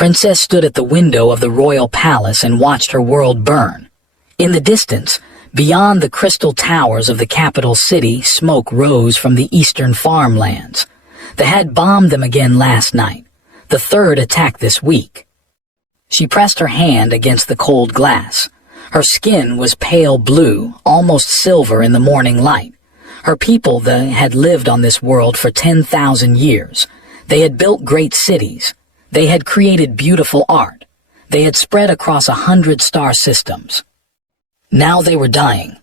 Princess stood at the window of the royal palace and watched her world burn. In the distance, beyond the crystal towers of the capital city, smoke rose from the eastern farmlands. They had bombed them again last night, the third attack this week. She pressed her hand against the cold glass. Her skin was pale blue, almost silver in the morning light. Her people had lived on this world for 10,000 years. They had built great cities. They had created beautiful art. They had spread across 100 star systems. Now they were dying.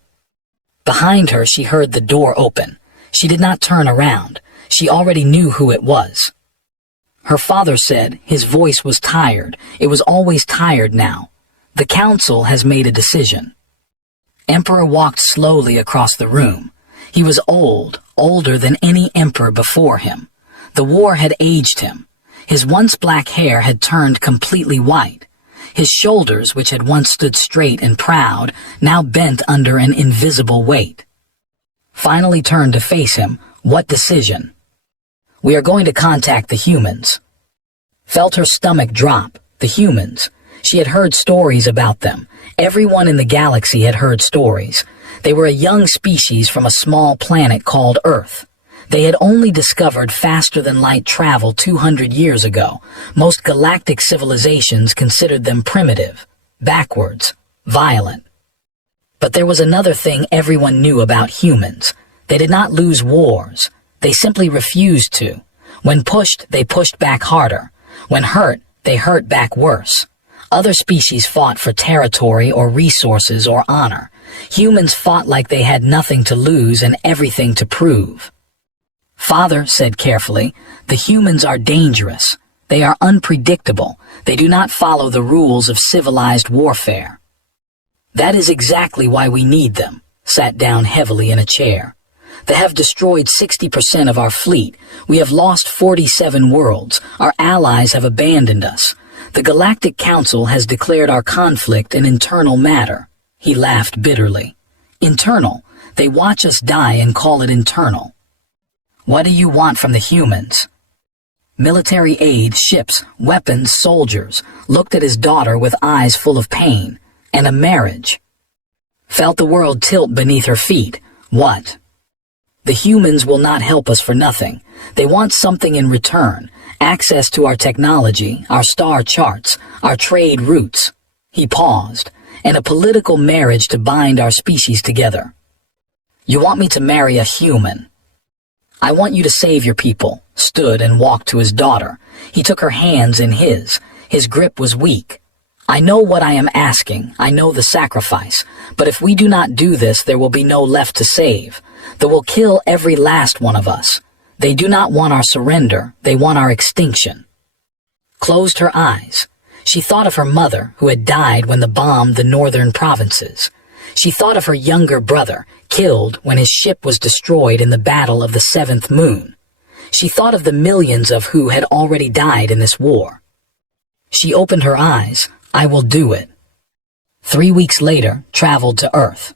Behind her, she heard the door open. She did not turn around. She already knew who it was. Her father said his voice was tired. It was always tired now. The council has made a decision. Emperor walked slowly across the room. He was old, older than any emperor before him. The war had aged him. His once black hair had turned completely white. His shoulders, which had once stood straight and proud, now bent under an invisible weight. Finally turned to face him. What decision? We are going to contact the humans. Felt her stomach drop. The humans. She had heard stories about them. Everyone in the galaxy had heard stories. They were a young species from a small planet called Earth. They had only discovered faster-than-light travel 200 years ago. Most galactic civilizations considered them primitive, backwards, violent. But there was another thing everyone knew about humans. They did not lose wars. They simply refused to. When pushed, they pushed back harder. When hurt, they hurt back worse. Other species fought for territory or resources or honor. Humans fought like they had nothing to lose and everything to prove. Father said carefully, the humans are dangerous. They are unpredictable. They do not follow the rules of civilized warfare. That is exactly why we need them. Sat down heavily in a chair. They have destroyed 60% of our fleet. We have lost 47 worlds. Our allies have abandoned us. The Galactic Council has declared our conflict an internal matter. He laughed bitterly. Internal. They watch us die and call it internal. What do you want from the humans? Military aid, ships, weapons, soldiers. Looked at his daughter with eyes full of pain. And a marriage. Felt the world tilt beneath her feet. What? The humans will not help us for nothing. They want something in return. Access to our technology, our star charts, our trade routes. He paused. And a political marriage to bind our species together. You want me to marry a human? I want you to save your people. Stood and walked to his daughter. He took her hands in his. His grip was weak. I know what I am asking. I know the sacrifice. But if we do not do this, there will be no left to save. They will kill every last one of us. They do not want our surrender. They want our extinction. Closed her eyes. She thought of her mother, who had died when they bombed the northern provinces. She thought of her younger brother, killed when his ship was destroyed in the Battle of the Seventh Moon. She thought of the millions of who had already died in this war. She opened her eyes. I will do it. 3 weeks later, traveled to Earth.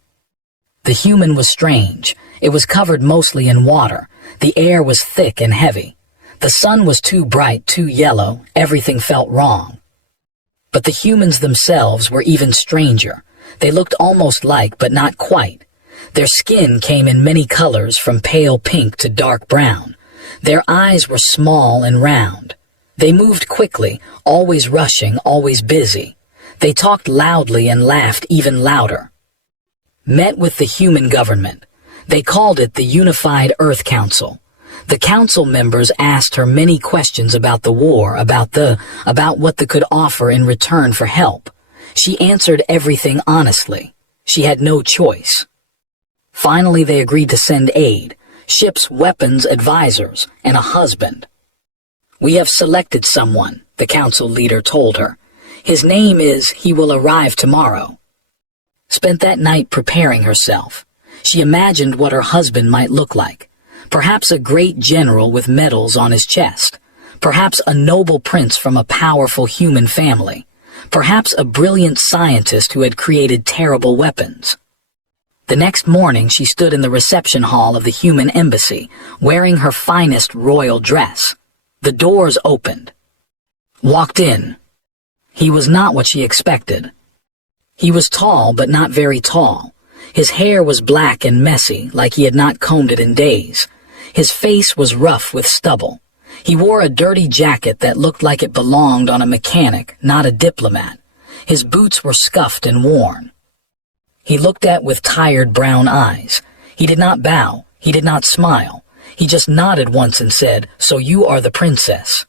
The human was strange. It was covered mostly in water. The air was thick and heavy. The sun was too bright, too yellow. Everything felt wrong. But the humans themselves were even stranger. They looked almost like, but not quite. Their skin came in many colors from pale pink to dark brown. Their eyes were small and round. They moved quickly, always rushing, always busy. They talked loudly and laughed even louder. Met with the human government. They called it the Unified Earth Council. The council members asked her many questions about the war, about what they could offer in return for help. She answered everything honestly. She had no choice. Finally, they agreed to send aid, ships, weapons, advisors, and a husband. We have selected someone, the council leader told her. His name is, he will arrive tomorrow. Spent that night preparing herself. She imagined what her husband might look like. Perhaps a great general with medals on his chest. Perhaps a noble prince from a powerful human family. Perhaps a brilliant scientist who had created terrible weapons. The next morning she stood in the reception hall of the human embassy, wearing her finest royal dress. The doors opened. Walked in. He was not what she expected. He was tall, but not very tall. His hair was black and messy, like he had not combed it in days. His face was rough with stubble. He wore a dirty jacket that looked like it belonged on a mechanic, not a diplomat. His boots were scuffed and worn. He looked at with tired brown eyes. He did not bow. He did not smile. He just nodded once and said, "So you are the princess."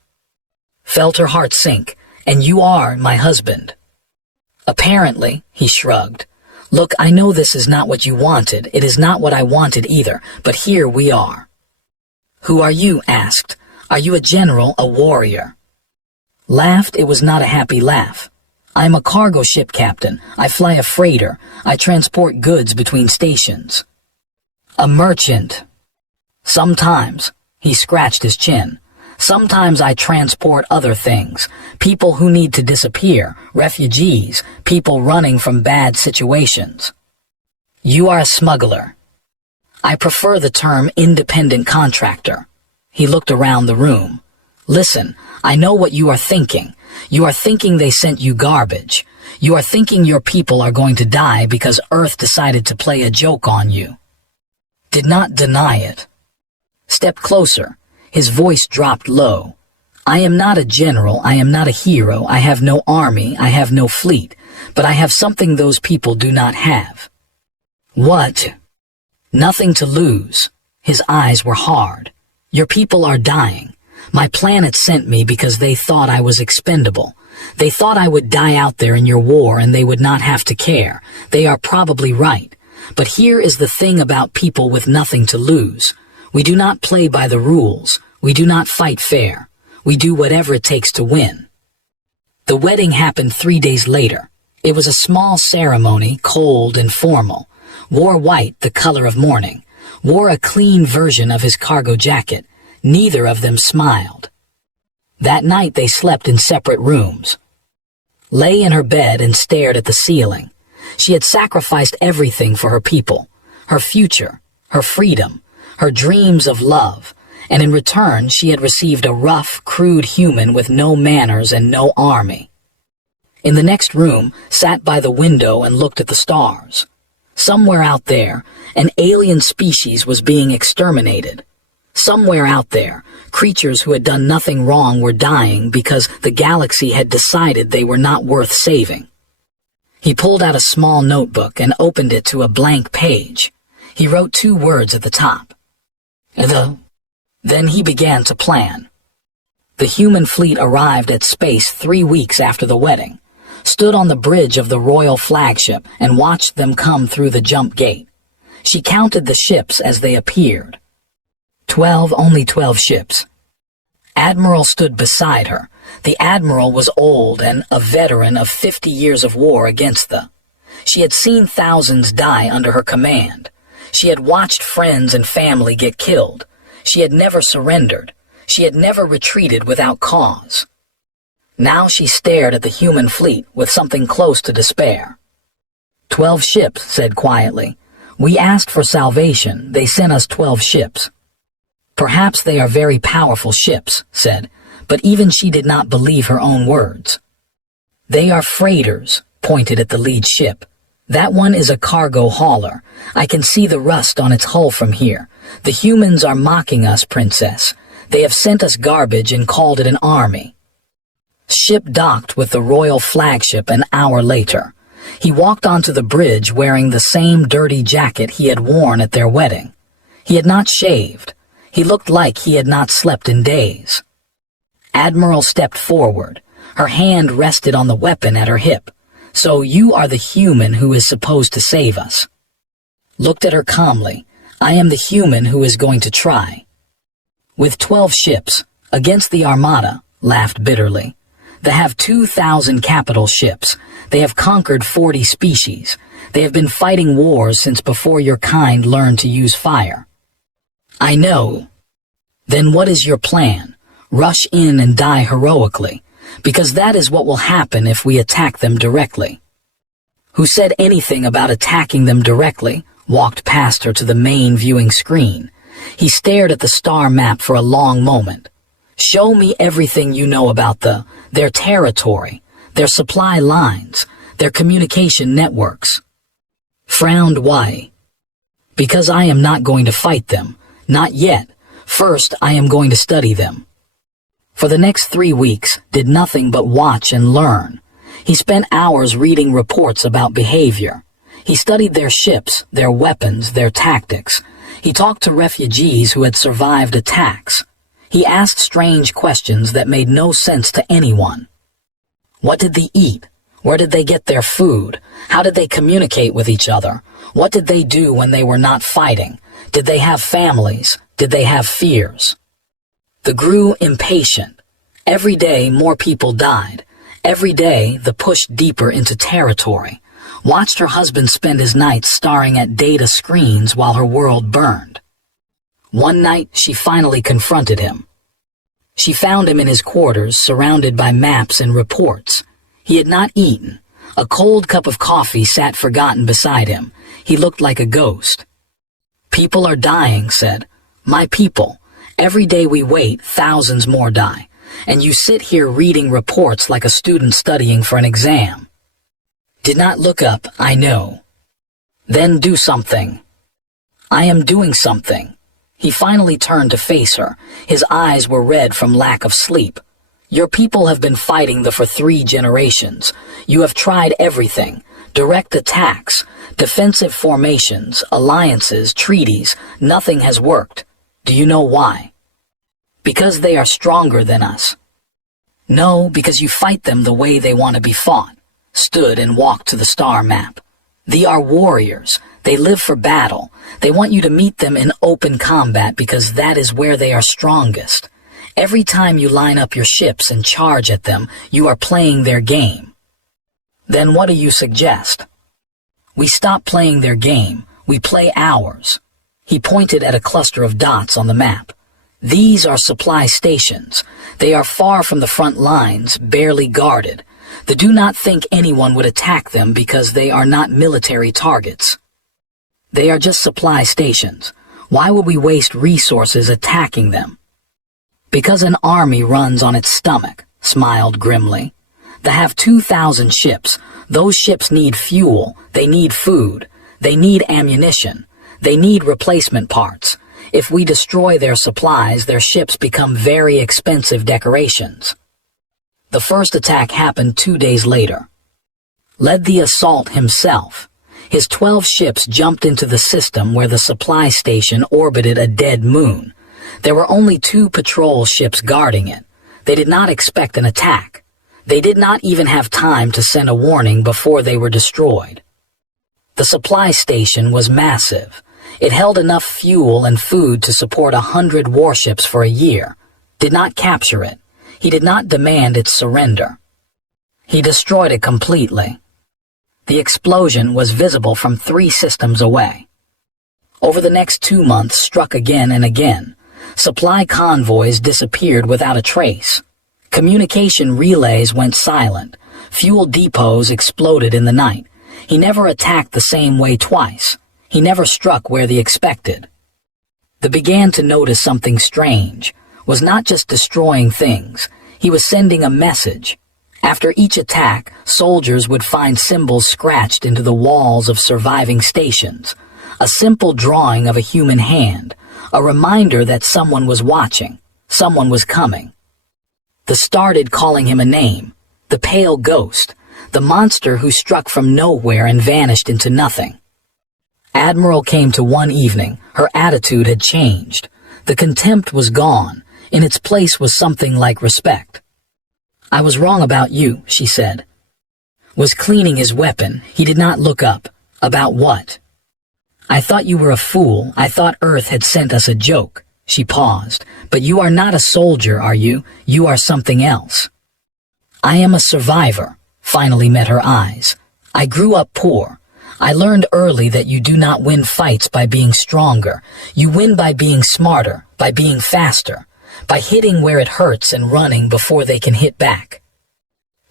Felt her heart sink. "And you are my husband." "Apparently," he shrugged. "Look, I know this is not what you wanted. It is not what I wanted either, but here we are." "Who are you?" asked. "Are you a general, a warrior?" Laughed. It was not a happy laugh. "I am a cargo ship captain. I fly a freighter. I transport goods between stations." "A merchant." "Sometimes," he scratched his chin. "Sometimes I transport other things, people who need to disappear, refugees, people running from bad situations." "You are a smuggler." "I prefer the term independent contractor." He looked around the room. "Listen, I know what you are thinking. You are thinking they sent you garbage. You are thinking your people are going to die because Earth decided to play a joke on you." Did not deny it. Stepped closer. His voice dropped low. "I am not a general, I am not a hero, I have no army, I have no fleet, but I have something those people do not have." "What?" "Nothing to lose." His eyes were hard. "Your people are dying. My planet sent me because they thought I was expendable. They thought I would die out there in your war and they would not have to care. They are probably right. But here is the thing about people with nothing to lose. We do not play by the rules. We do not fight fair. We do whatever it takes to win." The wedding happened 3 days later. It was a small ceremony, cold and formal. Wore white, the color of mourning. Wore a clean version of his cargo jacket. Neither of them smiled. That night they slept in separate rooms. Lay in her bed and stared at the ceiling. She had sacrificed everything for her people, her future, her freedom, her dreams of love, and in return she had received a rough, crude human with no manners and no army. In the next room, sat by the window and looked at the stars. Somewhere out there, an alien species was being exterminated. Somewhere out there, creatures who had done nothing wrong were dying because the galaxy had decided they were not worth saving. He pulled out a small notebook and opened it to a blank page. He wrote 2 words at the top. Then he began to plan. The human fleet arrived at space 3 weeks after the wedding, stood on the bridge of the royal flagship and watched them come through the jump gate. She counted the ships as they appeared. 12, only 12 ships. Admiral stood beside her. The admiral was old and a veteran of 50 years of war against the. She had seen thousands die under her command. She had watched friends and family get killed. She had never surrendered. She had never retreated without cause. Now she stared at the human fleet with something close to despair. 12 ships, said quietly. We asked for salvation. They sent us 12 ships. Perhaps they are very powerful ships, said, but even she did not believe her own words. They are freighters, pointed at the lead ship. That one is a cargo hauler. I can see the rust on its hull from here. The humans are mocking us, princess. They have sent us garbage and called it an army. Ship docked with the royal flagship an hour later. He walked onto the bridge wearing the same dirty jacket he had worn at their wedding. He had not shaved. He looked like he had not slept in days. Admiral stepped forward. Her hand rested on the weapon at her hip. So you are the human who is supposed to save us. Looked at her calmly. I am the human who is going to try. With 12 ships, against the Armada, laughed bitterly. They have 2,000 capital ships. They have conquered 40 species. They have been fighting wars since before your kind learned to use fire. I know. Then what is your plan? Rush in and die heroically, because that is what will happen if we attack them directly. Who said anything about attacking them directly, walked past her to the main viewing screen. He stared at the star map for a long moment. Show me everything you know about their territory, their supply lines, their communication networks. Frowned. Why? Because I am not going to fight them. Not yet. First, I am going to study them. For the next 3 weeks, did nothing but watch and learn. He spent hours reading reports about behavior. He studied their ships, their weapons, their tactics. He talked to refugees who had survived attacks. He asked strange questions that made no sense to anyone. What did they eat? Where did they get their food? How did they communicate with each other? What did they do when they were not fighting? Did they have families? Did they have fears? The grew impatient. Every day more people died. Every day the push deeper into territory. Watched her husband spend his nights staring at data screens while her world burned. One night she finally confronted him. She found him in his quarters, surrounded by maps and reports. He had not eaten. A cold cup of coffee sat forgotten beside him. He looked like a ghost. People are dying, said. My people. Every day we wait, thousands more die. And you sit here reading reports like a student studying for an exam. Did not look up, I know. Then do something. I am doing something. He finally turned to face her. His eyes were red from lack of sleep. Your people have been fighting for 3 generations. You have tried everything. Direct attacks, defensive formations, alliances, treaties. Nothing has worked. Do you know why? Because they are stronger than us. No, because you fight them the way they want to be fought. Stood and walked to the star map. They are warriors. They live for battle. They want you to meet them in open combat because that is where they are strongest. Every time you line up your ships and charge at them, you are playing their game. Then what do you suggest? We stop playing their game. We play ours. He pointed at a cluster of dots on the map. These are supply stations. They are far from the front lines, barely guarded. They do not think anyone would attack them because they are not military targets. They are just supply stations. Why would we waste resources attacking them? Because an army runs on its stomach, smiled grimly. They have 2,000 ships. Those ships need fuel. They need food. They need ammunition. They need replacement parts. If we destroy their supplies, their ships become very expensive decorations. The first attack happened 2 days later. Led the assault himself. His 12 ships jumped into the system where the supply station orbited a dead moon. There were only 2 patrol ships guarding it. They did not expect an attack. They did not even have time to send a warning before they were destroyed. The supply station was massive. It held enough fuel and food to support 100 warships for a year. Did not capture it. He did not demand its surrender. He destroyed it completely. The explosion was visible from 3 systems away. Over the next 2 months struck again and again. Supply convoys disappeared without a trace. Communication relays went silent. Fuel depots exploded in the night. He never attacked the same way twice. He never struck where they expected. They began to notice something strange. Was not just destroying things. He was sending a message. After each attack, soldiers would find symbols scratched into the walls of surviving stations. A simple drawing of a human hand. A reminder that someone was watching. Someone was coming. They started calling him a name. The pale ghost. The monster who struck from nowhere and vanished into nothing. Admiral came to one evening. Her attitude had changed. The contempt was gone. In its place was something like respect. I was wrong about you, she said. Was cleaning his weapon. He did not look up. About what? I thought you were a fool. I thought Earth had sent us a joke. She paused. But you are not a soldier, are you? You are something else. I am a survivor. Finally met her eyes. I grew up poor. I learned early that you do not win fights by being stronger. You win by being smarter, by being faster, by hitting where it hurts and running before they can hit back.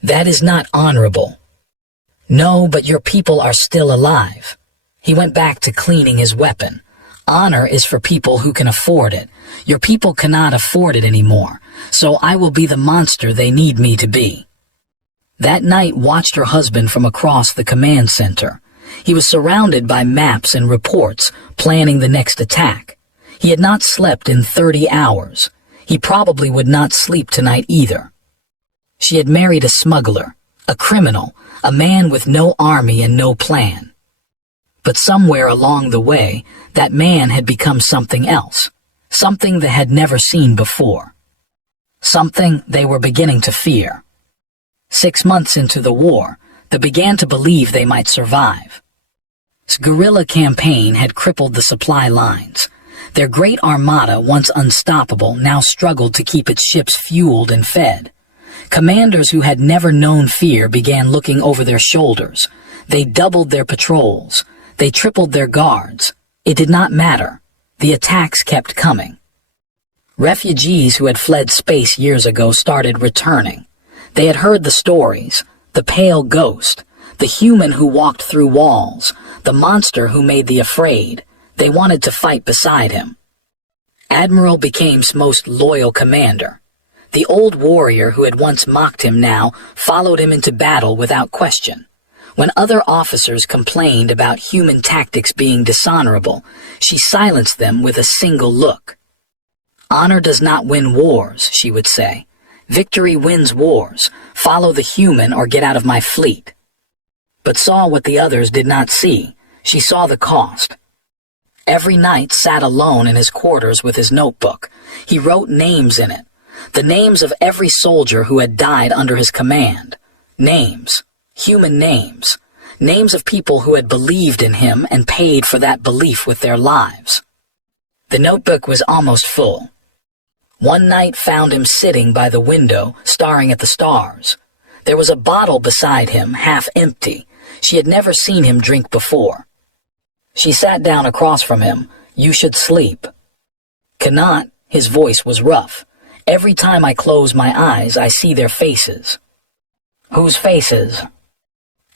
That is not honorable. No, but your people are still alive. He went back to cleaning his weapon. Honor is for people who can afford it. Your people cannot afford it anymore, so I will be the monster they need me to be. That night watched her husband from across the command center. He was surrounded by maps and reports, planning the next attack. He had not slept in 30 hours. He probably would not sleep tonight either. She had married a smuggler, a criminal, a man with no army and no plan. But somewhere along the way, that man had become something else, something they had never seen before. Something they were beginning to fear. 6 months into the war, they began to believe they might survive. This guerrilla campaign had crippled the supply lines. Their great armada, once unstoppable, now struggled to keep its ships fueled and fed. Commanders who had never known fear began looking over their shoulders. They doubled their patrols. They tripled their guards. It did not matter. The attacks kept coming. Refugees who had fled space years ago started returning. They had heard the stories, the pale ghost, the human who walked through walls, the monster who made the afraid. They wanted to fight beside him. Admiral became's most loyal commander. The old warrior who had once mocked him now followed him into battle without question. When other officers complained about human tactics being dishonorable, she silenced them with a single look. "Honor does not win wars," she would say. "Victory wins wars. Follow the human or get out of my fleet." But saw what the others did not see. She saw the cost. Every night sat alone in his quarters with his notebook. He wrote names in it. The names of every soldier who had died under his command. Names. Human names. Names of people who had believed in him and paid for that belief with their lives. The notebook was almost full. One night found him sitting by the window, staring at the stars. There was a bottle beside him, half empty. She had never seen him drink before. She sat down across from him. "You should sleep." "Cannot." His voice was rough. "Every time I close my eyes, I see their faces." "Whose faces?"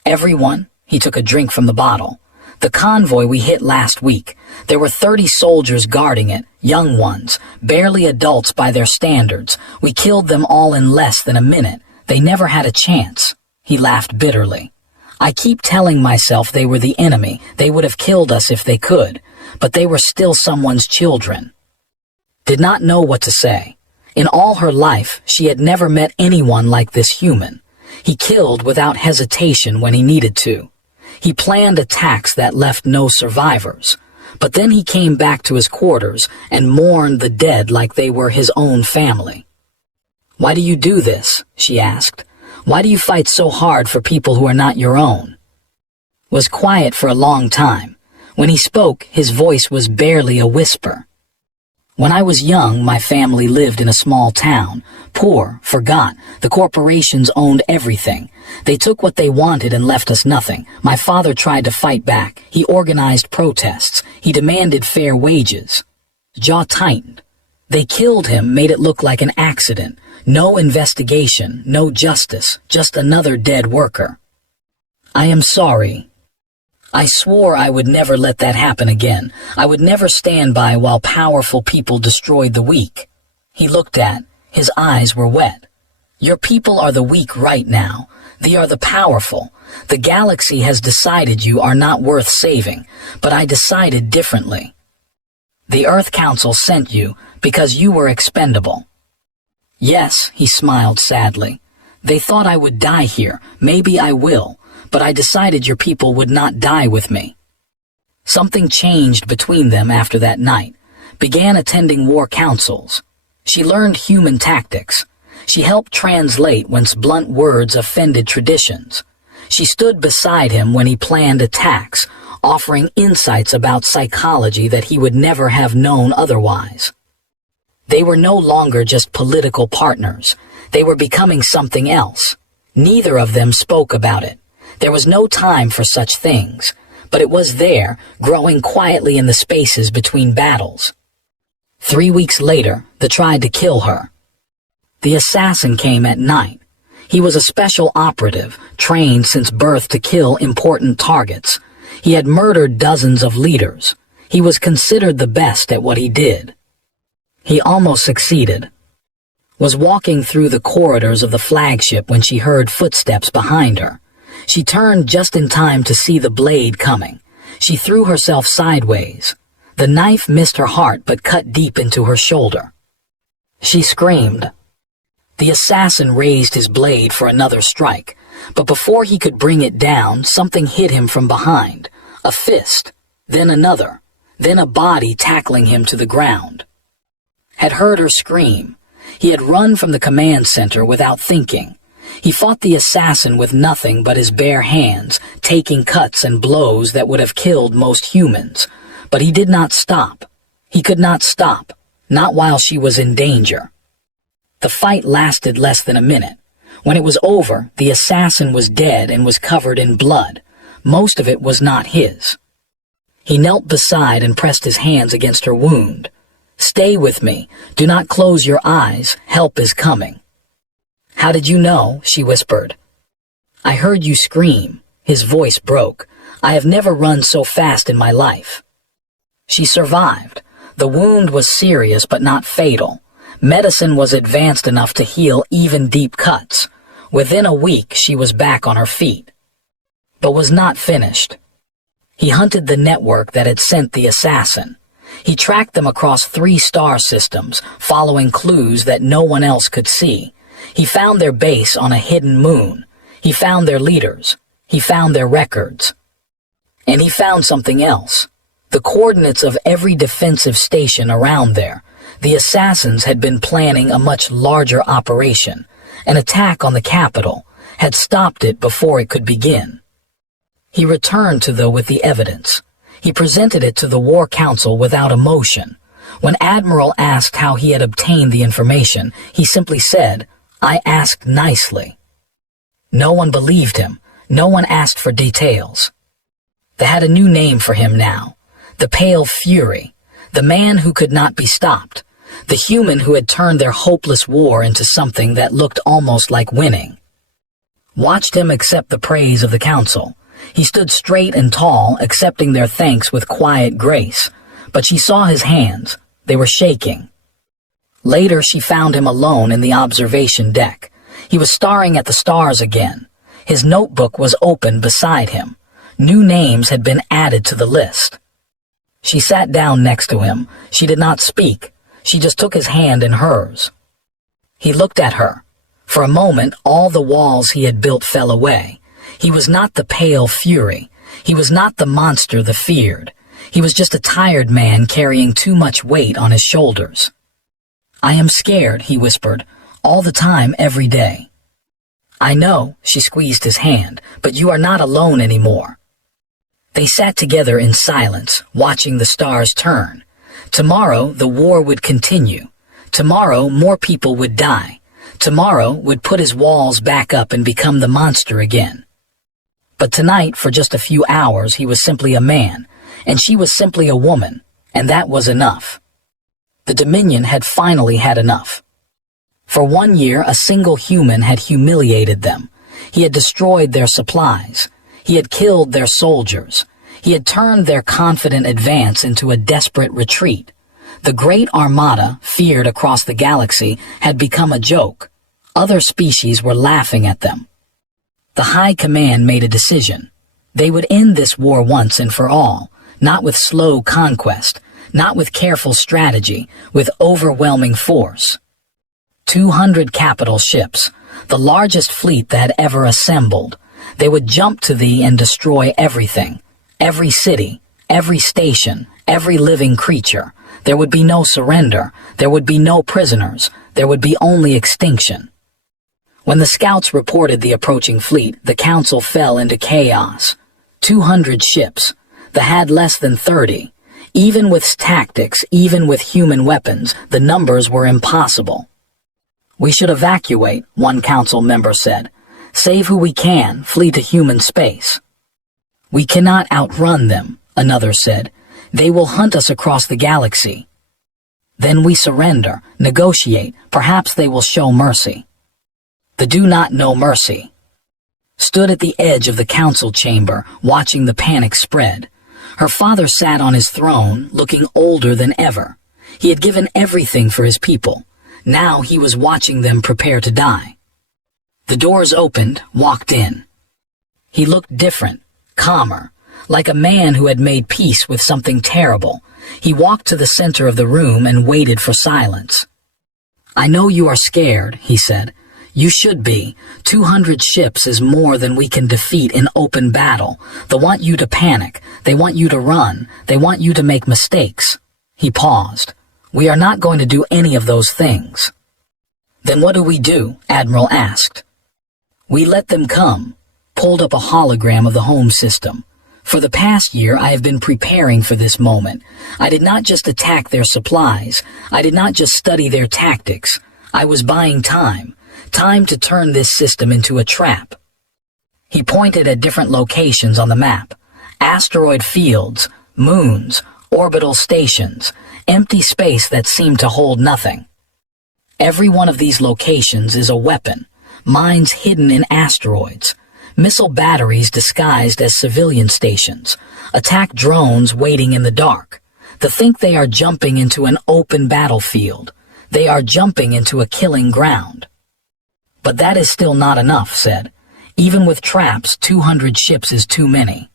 "Everyone." He took a drink from the bottle. "The convoy we hit last week. There were 30 soldiers guarding it, young ones, barely adults by their standards. We killed them all in less than a minute. They never had a chance." He laughed bitterly. "I keep telling myself they were the enemy. They would have killed us if they could, but they were still someone's children." Did not know what to say. In all her life, she had never met anyone like this human. He killed without hesitation when he needed to. He planned attacks that left no survivors. But then he came back to his quarters and mourned the dead like they were his own family. "Why do you do this?" she asked. "Why do you fight so hard for people who are not your own?" Was quiet for a long time. When he spoke, his voice was barely a whisper. "When I was young, my family lived in a small town. Poor, forgot. The corporations owned everything. They took what they wanted and left us nothing. My father tried to fight back. He organized protests. He demanded fair wages." Jaw tightened. "They killed him, made it look like an accident. No investigation, no justice, just another dead worker." "I am sorry. I swore I would never let that happen again. I would never stand by while powerful people destroyed the weak." He looked at. His eyes were wet. "Your people are the weak right now. They are the powerful. The galaxy has decided you are not worth saving, but I decided differently. The Earth Council sent you because you were expendable." "Yes," he smiled sadly. "They thought I would die here. Maybe I will. But I decided your people would not die with me." Something changed between them after that night. Began attending war councils. She learned human tactics. She helped translate whence blunt words offended traditions. She stood beside him when he planned attacks, offering insights about psychology that he would never have known otherwise. They were no longer just political partners. They were becoming something else. Neither of them spoke about it. There was no time for such things, but it was there, growing quietly in the spaces between battles. 3 weeks later, they tried to kill her. The assassin came at night. He was a special operative, trained since birth to kill important targets. He had murdered dozens of leaders. He was considered the best at what he did. He almost succeeded. was walking through the corridors of the flagship when she heard footsteps behind her. She turned just in time to see the blade coming. She threw herself sideways. The knife missed her heart but cut deep into her shoulder. She screamed. The assassin raised his blade for another strike, but before he could bring it down, something hit him from behind. A fist, then another, then a body tackling him to the ground. Had heard her scream. He had run from the command center without thinking. He fought the assassin with nothing but his bare hands, taking cuts and blows that would have killed most humans. But he did not stop. He could not stop, not while she was in danger. The fight lasted less than a minute. When it was over, the assassin was dead and was covered in blood. Most of it was not his. He knelt beside and pressed his hands against her wound. "Stay with me. Do not close your eyes. Help is coming." "How did you know?" she whispered. "I heard you scream." His voice broke. "I have never run so fast in my life." She survived. The wound was serious but not fatal. Medicine was advanced enough to heal even deep cuts. Within a week, she was back on her feet. But was not finished. He hunted the network that had sent the assassin. He tracked them across 3 star systems, following clues that no one else could see. He found their base on a hidden moon. He found their leaders. He found their records. And he found something else. The coordinates of every defensive station around there. The assassins had been planning a much larger operation. An attack on the capital had stopped it before it could begin. He returned to them with the evidence. He presented it to the War Council without emotion. When Admiral asked how he had obtained the information, he simply said, "I asked nicely." No one believed him. No one asked for details. They had a new name for him now. The Pale Fury. The man who could not be stopped. The human who had turned their hopeless war into something that looked almost like winning. Watched him accept the praise of the council. He stood straight and tall, accepting their thanks with quiet grace. But she saw his hands. They were shaking. Later she found him alone in the observation deck. He was staring at the stars again. His notebook was open beside him. New names had been added to the list. She sat down next to him. She did not speak. She just took his hand in hers. He looked at her. For a moment, all the walls he had built fell away. He was not the Pale Fury. He was not the monster the feared. He was just a tired man carrying too much weight on his shoulders. "I am scared," he whispered, "all the time, every day." "I know," she squeezed his hand, "but you are not alone anymore." They sat together in silence, watching the stars turn. Tomorrow, the war would continue. Tomorrow, more people would die. Tomorrow would put his walls back up and become the monster again. But tonight, for just a few hours, he was simply a man, and she was simply a woman, and that was enough. The Dominion had finally had enough. For 1 year, a single human had humiliated them. He had destroyed their supplies. He had killed their soldiers. He had turned their confident advance into a desperate retreat. The Great Armada, feared across the galaxy, had become a joke. Other species were laughing at them. The High Command made a decision. They would end this war once and for all, not with slow conquest, not with careful strategy, with overwhelming force. 200 capital ships, the largest fleet that had ever assembled. They would jump to thee and destroy everything. Every city, every station, every living creature. There would be no surrender. There would be no prisoners. There would be only extinction. When the scouts reported the approaching fleet, the council fell into chaos. 200 ships. They had less than 30. Even with tactics, even with human weapons, the numbers were impossible. "We should evacuate," one council member said. "Save who we can, flee to human space." "We cannot outrun them," another said. "They will hunt us across the galaxy." "Then we surrender, negotiate, perhaps they will show mercy." The do not know mercy stood at the edge of the council chamber, watching the panic spread. Her father sat on his throne, looking older than ever. He had given everything for his people. Now he was watching them prepare to die. The doors opened, walked in. He looked different, calmer, like a man who had made peace with something terrible. He walked to the center of the room and waited for silence. "I know you are scared," he said. "You should be. 200 ships is more than we can defeat in open battle. They want you to panic. They want you to run. They want you to make mistakes." He paused. "We are not going to do any of those things." "Then what do we do?" Admiral asked. "We let them come," pulled up a hologram of the home system. "For the past year I have been preparing for this moment. I did not just attack their supplies. I did not just study their tactics. I was buying time to turn this system into a trap." He pointed at different locations on the map. Asteroid fields, moons, orbital stations, empty space that seemed to hold nothing. Every one of these locations is a weapon, mines hidden in asteroids, missile batteries disguised as civilian stations, attack drones waiting in the dark. To think they are jumping into an open battlefield. They are jumping into a killing ground. "But that is still not enough," said. "Even with traps, 200 ships is too many."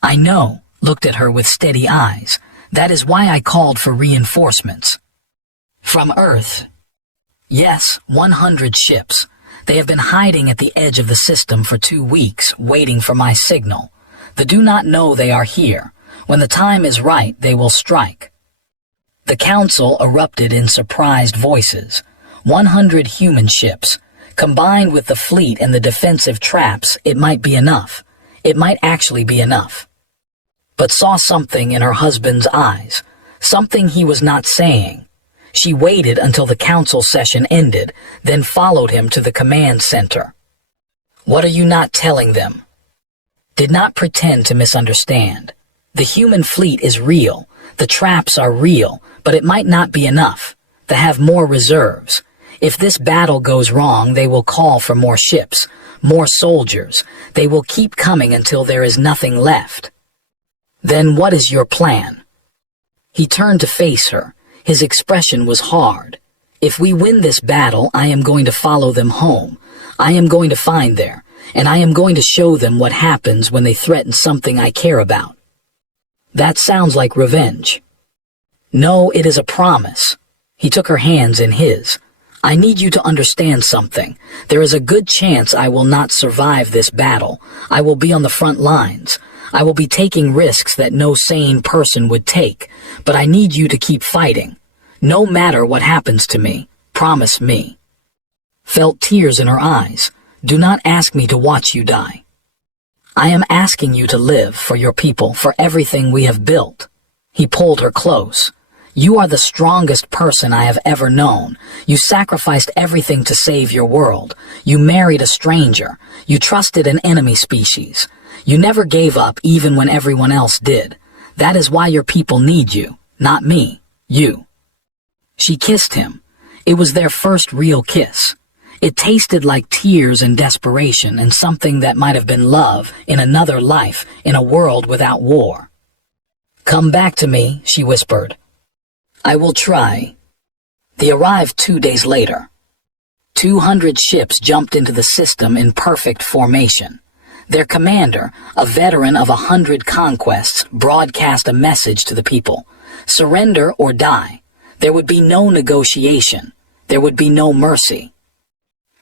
"I know," looked at her with steady eyes. "That is why I called for reinforcements." "From Earth?" "Yes, 100 ships. They have been hiding at the edge of the system for 2 weeks, waiting for my signal. They do not know they are here. When the time is right, they will strike." The council erupted in surprised voices. 100 human ships. Combined with the fleet and the defensive traps, it might be enough. It might actually be enough. But saw something in her husband's eyes, something he was not saying. She waited until the council session ended, then followed him to the command center. "What are you not telling them?" Did not pretend to misunderstand. The human fleet is real, the traps are real, but it might not be enough. They have more reserves. If this battle goes wrong, they will call for more ships, more soldiers. They will keep coming until there is nothing left. "Then what is your plan?" He turned to face her. His expression was hard. "If we win this battle, I am going to follow them home. I am going to find there, and I am going to show them what happens when they threaten something I care about." "That sounds like revenge." "No, it is a promise." He took her hands in his. "I need you to understand something. There is a good chance I will not survive this battle. I will be on the front lines. I will be taking risks that no sane person would take, but I need you to keep fighting. No matter what happens to me, promise me." Felt tears in her eyes. "Do not ask me to watch you die. I am asking you to live for your people, for everything we have built." He pulled her close. "You are the strongest person I have ever known. You sacrificed everything to save your world. You married a stranger. You trusted an enemy species. You never gave up even when everyone else did. That is why your people need you, not me, you." She kissed him. It was their first real kiss. It tasted like tears and desperation and something that might have been love in another life, in a world without war. "Come back to me," she whispered. "I will try." They arrived 2 days later. 200 ships jumped into the system in perfect formation. Their commander, a veteran of 100 conquests, broadcast a message to the people. Surrender or die. There would be no negotiation. There would be no mercy.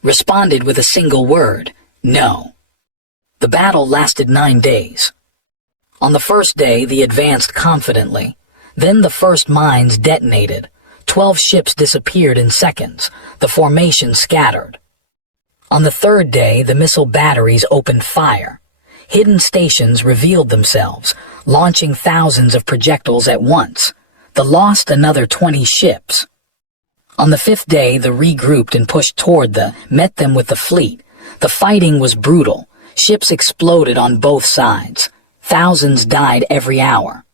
Responded with a single word, no. The battle lasted 9 days. On the first day, they advanced confidently. Then the first mines detonated. 12 ships disappeared in seconds. The formation scattered. On the third day, the missile batteries opened fire. Hidden stations revealed themselves, launching thousands of projectiles at once. They lost another 20 ships. On the fifth day, they regrouped and pushed toward met them with the fleet. The fighting was brutal. Ships exploded on both sides. Thousands died every hour.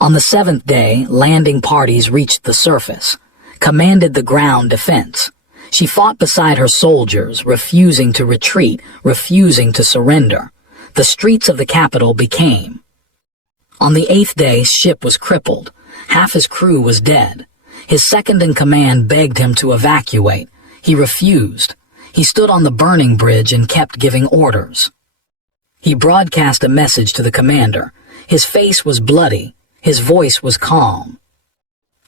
On the seventh day, landing parties reached the surface, commanded the ground defense. She fought beside her soldiers, refusing to retreat, refusing to surrender. The streets of the capital became. On the 8th day, ship was crippled. Half his crew was dead. His second-in-command begged him to evacuate. He refused. He stood on the burning bridge and kept giving orders. He broadcast a message to the commander. His face was bloody. His voice was calm.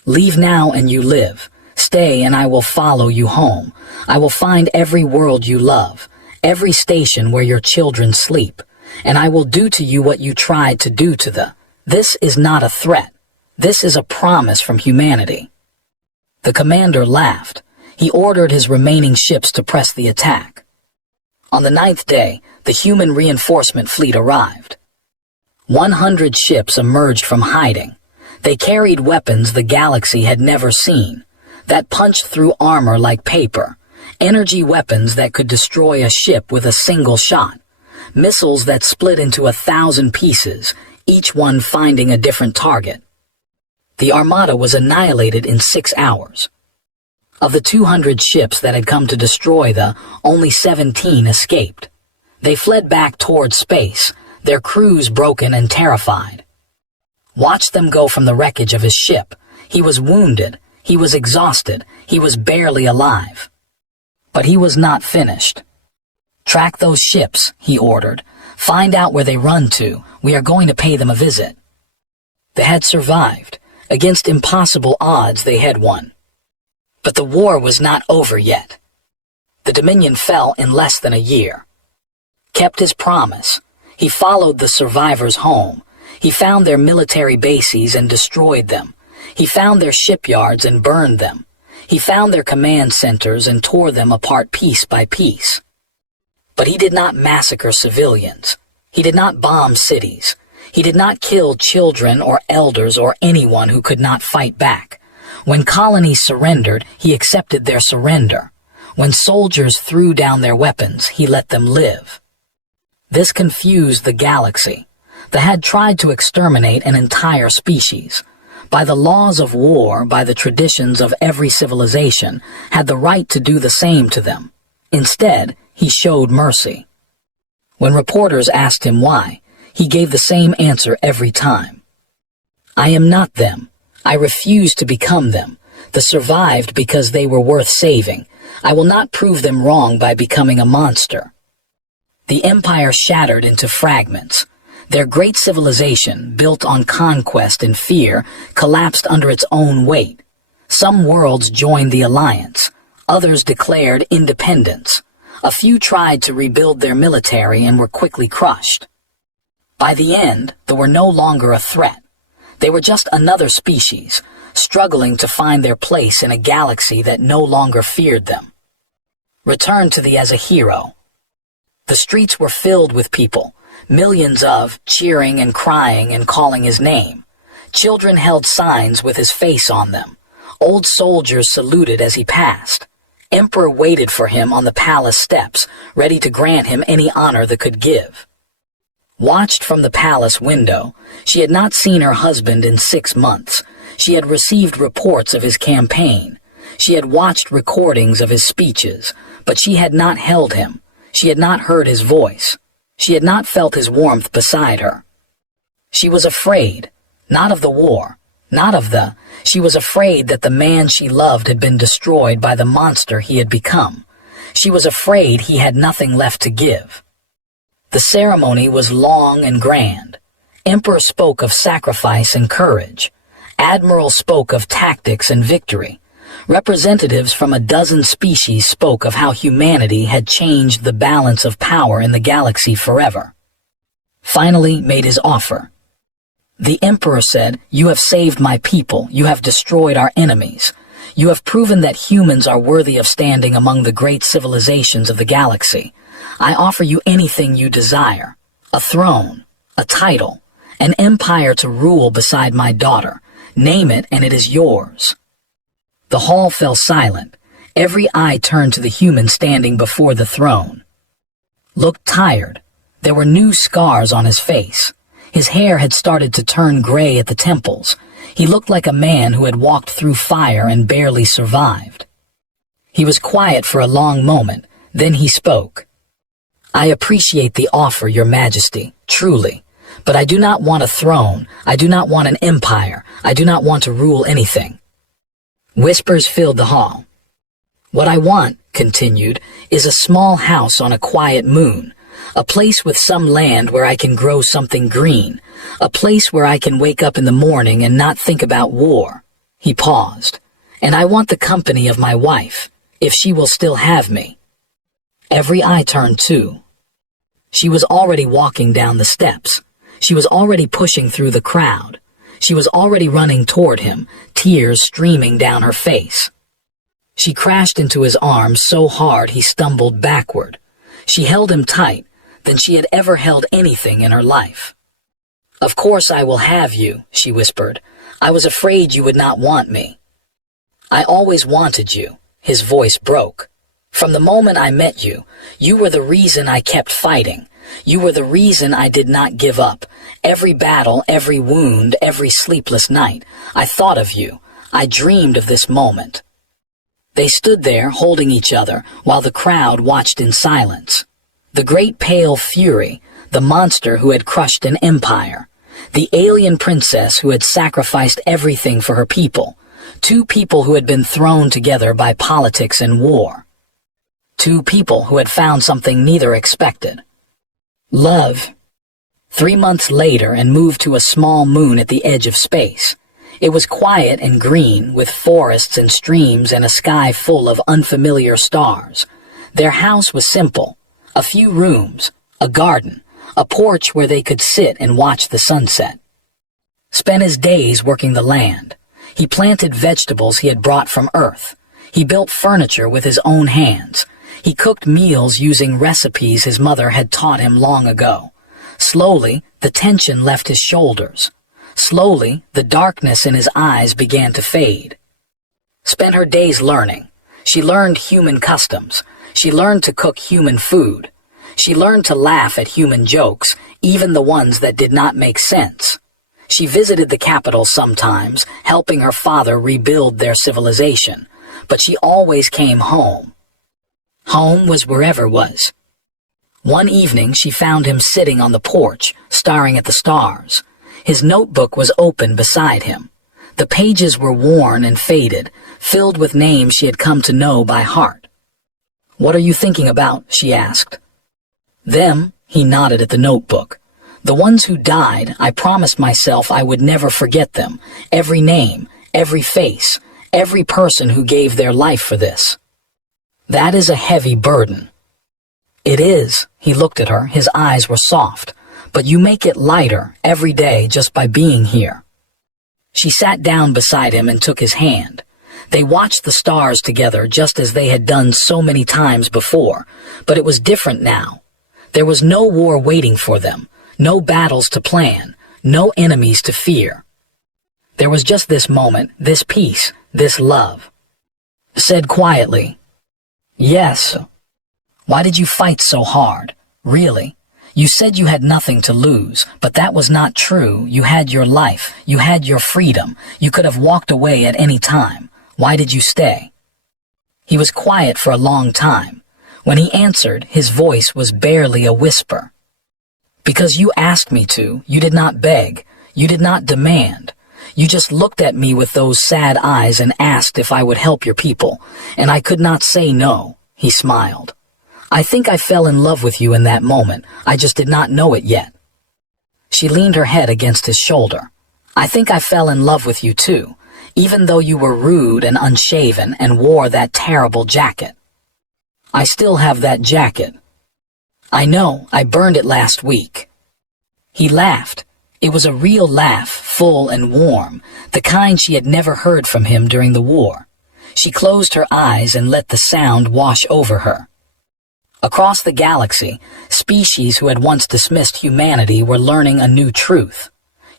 "Leave now and you live. Stay and I will follow you home. I will find every world you love, every station where your children sleep, and I will do to you what you tried to do to the... This is not a threat. This is a promise from humanity." The commander laughed. He ordered his remaining ships to press the attack. On the 9th day, the human reinforcement fleet arrived. 100 ships emerged from hiding. They carried weapons the galaxy had never seen, that punched through armor like paper, energy weapons that could destroy a ship with a single shot, missiles that split into 1,000 pieces, each one finding a different target. The armada was annihilated in 6 hours. Of the 200 ships that had come to destroy only 17 escaped. They fled back toward space, their crews broken and terrified. Watch them go from the wreckage of his ship. He was wounded, he was exhausted, he was barely alive. But he was not finished. "Track those ships," he ordered. "Find out where they run to. We are going to pay them a visit." They had survived. Against impossible odds, they had won. But the war was not over yet. The Dominion fell in less than a year. Kept his promise. He followed the survivors home. He found their military bases and destroyed them. He found their shipyards and burned them. He found their command centers and tore them apart piece by piece. But he did not massacre civilians. He did not bomb cities. He did not kill children or elders or anyone who could not fight back. When colonies surrendered, he accepted their surrender. When soldiers threw down their weapons, he let them live. This confused the galaxy. They had tried to exterminate an entire species. By the laws of war, by the traditions of every civilization, had the right to do the same to them. Instead, he showed mercy. When reporters asked him why, he gave the same answer every time. "I am not them. I refuse to become them. They survived because they were worth saving. I will not prove them wrong by becoming a monster." The empire shattered into fragments. Their great civilization, built on conquest and fear, collapsed under its own weight. Some worlds joined the alliance. Others declared independence. A few tried to rebuild their military and were quickly crushed. By the end, they were no longer a threat. They were just another species, struggling to find their place in a galaxy that no longer feared them. Return to as a hero. The streets were filled with people, millions of cheering and crying and calling his name. Children held signs with his face on them. Old soldiers saluted as he passed. Emperor waited for him on the palace steps, ready to grant him any honor they could give. Watched from the palace window, she had not seen her husband in 6 months. She had received reports of his campaign. She had watched recordings of his speeches, but she had not held him. She had not heard his voice. She had not felt his warmth beside her. She was afraid, not of the war, she was afraid that the man she loved had been destroyed by the monster he had become. She was afraid he had nothing left to give. The ceremony was long and grand. Emperor spoke of sacrifice and courage. Admiral spoke of tactics and victory. Representatives from a dozen species spoke of how humanity had changed the balance of power in the galaxy forever. Finally made his offer. The Emperor said, "You have saved my people. You have destroyed our enemies. You have proven that humans are worthy of standing among the great civilizations of the galaxy. I offer you anything you desire. A throne, a title, an empire to rule beside my daughter. Name it and it is yours." The hall fell silent. Every eye turned to the human standing before the throne. Looked tired. There were new scars on his face. His hair had started to turn gray at the temples. He looked like a man who had walked through fire and barely survived. He was quiet for a long moment, then he spoke. "I appreciate the offer, Your Majesty, truly. But I do not want a throne. I do not want an empire. I do not want to rule anything." Whispers filled the hall. What I want, continued, is a small house on a quiet moon, a place with some land where I can grow something green, a place where I can wake up in the morning and not think about war. He paused. And I want the company of my wife, if she will still have me. Every eye turned too. She was already walking down the steps. She was already pushing through the crowd. She was already running toward him, tears streaming down her face. She crashed into his arms so hard he stumbled backward. She held him tight than she had ever held anything in her life. Of course I will have you, she whispered. I was afraid you would not want me. I always wanted you. His voice broke. From the moment I met you, you were the reason I kept fighting. You were the reason I did not give up. Every battle, every wound, every sleepless night, I thought of you. I dreamed of this moment. They stood there holding each other while the crowd watched in silence. The great pale fury, the monster who had crushed an empire, the alien princess who had sacrificed everything for her people, two people who had been thrown together by politics and war. Two people who had found something neither expected. Love. 3 months later and moved to a small moon at the edge of space. It was quiet and green, with forests and streams and a sky full of unfamiliar stars. Their house was simple. A few rooms, a garden, a porch where they could sit and watch the sunset. Spent his days working the land. He planted vegetables he had brought from Earth. He built furniture with his own hands. He cooked meals using recipes his mother had taught him long ago. Slowly, the tension left his shoulders. Slowly, the darkness in his eyes began to fade. Spent her days learning. She learned human customs. She learned to cook human food. She learned to laugh at human jokes, even the ones that did not make sense. She visited the capital sometimes, helping her father rebuild their civilization, but she always came home. Home was wherever was. One evening she found him sitting on the porch, staring at the stars. His notebook was open beside him. The pages were worn and faded, filled with names she had come to know by heart. "What are you thinking about?" she asked. "Them," he nodded at the notebook. "The ones who died, I promised myself I would never forget them. Every name, every face, every person who gave their life for this. That is a heavy burden." "It is," he looked at her, his eyes were soft. "But you make it lighter every day just by being here." She sat down beside him and took his hand. They watched the stars together just as they had done so many times before, but it was different now. There was no war waiting for them. No battles to plan, no enemies to fear. There was just this moment, this peace, this love. Said quietly, "Yes. Why did you fight so hard? Really? You said you had nothing to lose, but that was not true. You had your life. You had your freedom. You could have walked away at any time. Why did you stay?" He was quiet for a long time. When he answered, his voice was barely a whisper. "Because you asked me to. You did not beg. You did not demand. You just looked at me with those sad eyes and asked if I would help your people, and I could not say no." He smiled. "I think I fell in love with you in that moment. I just did not know it yet." She leaned her head against his shoulder. "I think I fell in love with you too, even though you were rude and unshaven and wore that terrible jacket. I still have that jacket. I know, I burned it last week." He laughed. It was a real laugh, full and warm, the kind she had never heard from him during the war. She closed her eyes and let the sound wash over her. Across the galaxy, species who had once dismissed humanity were learning a new truth.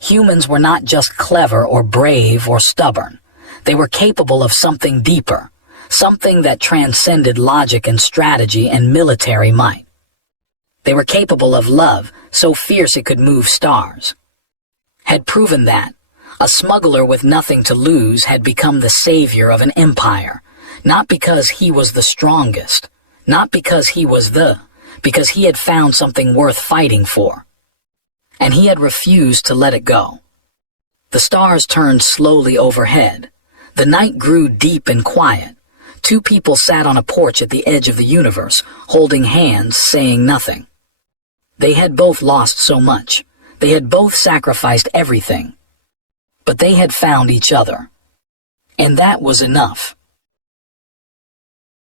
Humans were not just clever or brave or stubborn. They were capable of something deeper, something that transcended logic and strategy and military might. They were capable of love, so fierce it could move stars. Had proven that. A smuggler with nothing to lose had become the savior of an empire, not because he was the strongest, not because he was because he had found something worth fighting for. And he had refused to let it go. The stars turned slowly overhead. The night grew deep and quiet. Two people sat on a porch at the edge of the universe, holding hands, saying nothing. They had both lost so much. They had both sacrificed everything. But they had found each other. And that was enough.